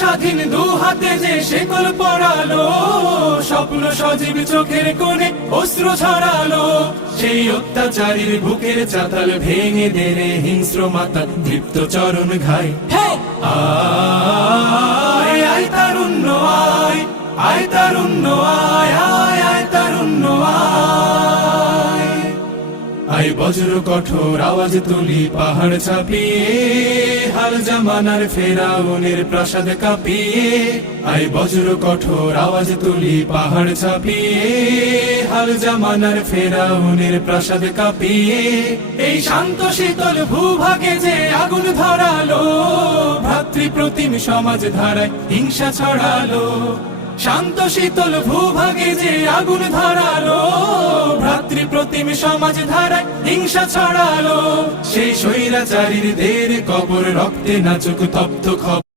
স্বাধীন দু হাতে যে শেকল পড়ালো, স্বপ্ন সজীব চোখের কোণে অস্ত্র ছড়ালো। সেই অত্যাচারীর বুকের চাতাল ভেঙে দেরে হিংস্র মাতা দীপ্ত চরণ ঘাই। আয় আয় তারুণ্য আয়, আয় তারুণ্য আয়, আয় আয় তারুণ্য আয়। আয় বজ্র কঠোর আওয়াজ তুলি পাহাড় ছাপিয়ে, হাল জামানার ফেরাউনের প্রাসাদ কাঁপিয়ে। আয় বজ্র কঠোর আওয়াজ তুলি পাহাড় ছাপিয়ে, হাল জামানার ফেরাউনের প্রাসাদ কাঁপিয়ে। এই শান্ত শীতল ভূভাগে যে আগুন ধরালো, ভ্রাতৃপ্রতিম সমাজ ধারায় হিংসা ছড়ালো। শান্ত শীতল ভূভাগে যে আগুন ধরালো, ভ্রাতৃপ্রতিম সমাজ ধারায় হিংসা ছড়ালো। সেই স্বৈরাচারীর দের কবর রক্তে নাচুক তপ্ত খবর।